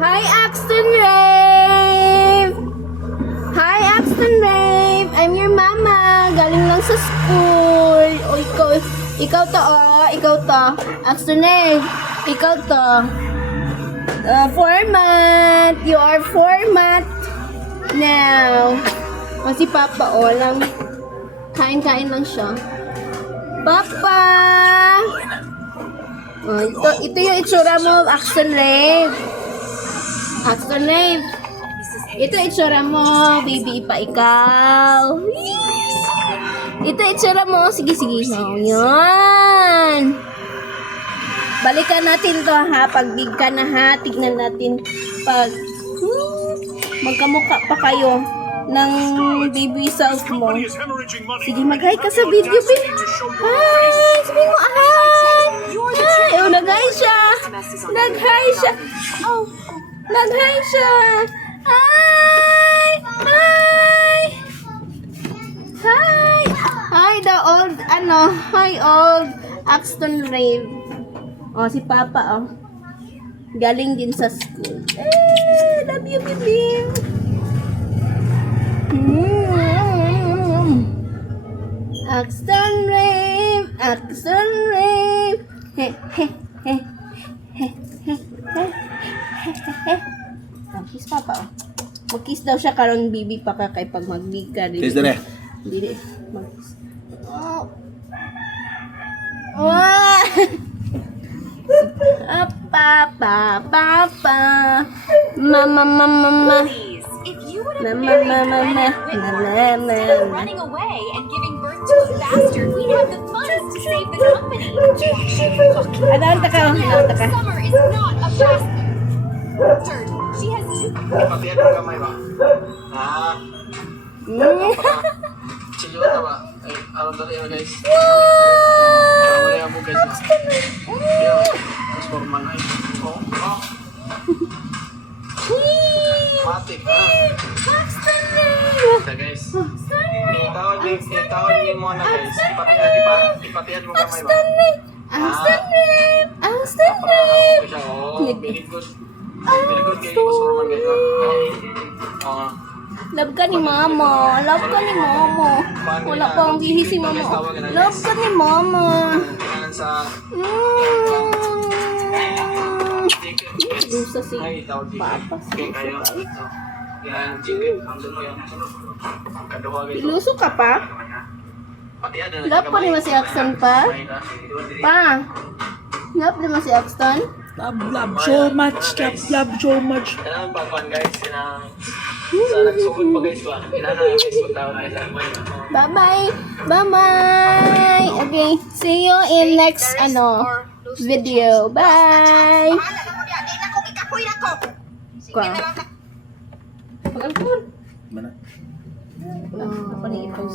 Hi, Axton Rave! Hi, Axton Rave! I'm your mama. Galing lang sa school. O, ikaw to, oh. Ikaw to. Axton Rave, ikaw to. Format. You are format. Now. O, si Papa, oh, lang. Kain-kain lang siya. Papa! Oh, ito yung itsura mo, Axton Rave. Axton Rave. Ito itsura mo, baby, pa ikaw. Ito itsura mo. Sige. Oh, yan. Balikan natin to, ha. Pag big ka na, ha. Tignan natin. Pag magkamukha pa kayo ng baby self mo. Sige, mag-hi ka sa video, baby. Hi! Sabi mo, hi! Hi! Oh, nag-hi siya. Nag-hi siya. Oh, nag-hi siya. Hi! Hi! Hi! Hi, the old, hi, old Axton Rave. Oh, si Papa, oh. Galing din sa school. Love you, baby. Axton Rave, Axton Rave. Kiss Papa, oh. Mag-kiss daw siya karon bibi pa ka kay pag mag-big ka. Kiss na. Dili. Mag-kiss. Oh. Wow. Papa. Mama. Running away and giving birth to a bastard, we have the funds to save the company. Ano ka? Summer is not a bastard. She has two. Patihan mo kamay ba? Chilo na ba? Ay, alam dali na guys. Wala mo guys. Mas forman ay. Matik ha. Ito guys. Itawag niyo mo na guys. Ipatihan mo kamay ba? Axton Rave. Very good. Very good guys. Mas forman guys. Love ka ni Mama. Wala pa ang bihi si Mama. Love ka ni Mama. Gusto si Papa. Iluso ka pa? Love ko ni si Axton pa? Pa? Love ni si Axton? Love so much. Love so much. Kailangan pagkuhan guys. Sa nagsugod pa guys ba? Kailangan guys magtawag guys. Bye. Okay, see you in next video. Bye. Pag-alcohol. Mana? Apa nih itu?